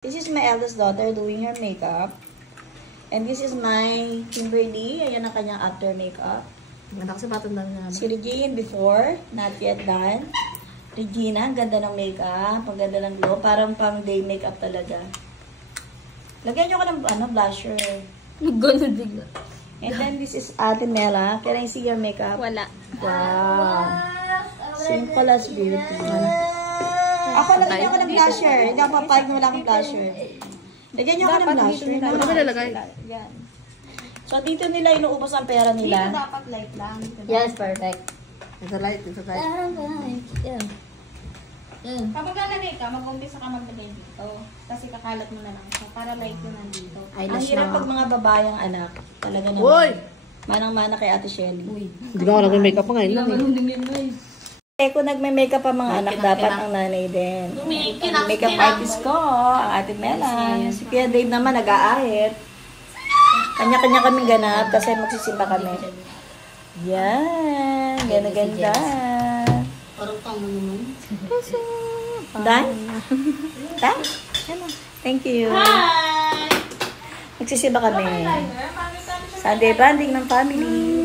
This is my eldest daughter doing her makeup. And this is my Kimberly. Ayan ang kanyang after makeup. Si Regine before, not yet done. Regina, ang ganda ng makeup. Ang ganda ng glow. Parang pang day makeup talaga. Lagyan nyo ko ng blusher. Ganun bigla. And then this is Ate Mela. Can I see your makeup? Wala. Wow. Simple as beauty. Ako, lagyan ako ng blusher. Hindi ako papayag na wala akong blusher. Lagyan nyo ako ng blusher. Ano ba nalagay? Yan. So, dito nila inuubos ang pera nila. Dito dapat light lang. Yes, perfect. It's a light. Yeah. Kapag nalagay ka, mag-umpisa ka maglagay dito. Kasi kakalat mo na lang siya para light yun nandito. Ang hirap pag mga babayang anak. Talaga naman. Uy! Manang-mana kay Ate Shelly. Hindi ka ako nag-makeup pa ngayon lang Kung nagme-makeup ang mga anak, dapat ang nanay din. Makeup artist ko, ang Ate Mela. Si Kuya Dave naman nag-aahit. Kanya-kanya kaming ganap kasi magsisimba kami. Yan. Ganda-ganda. Parang tama naman. Done? Done? Thank you. Hi! Magsisimba kami. Sunday bonding ng family.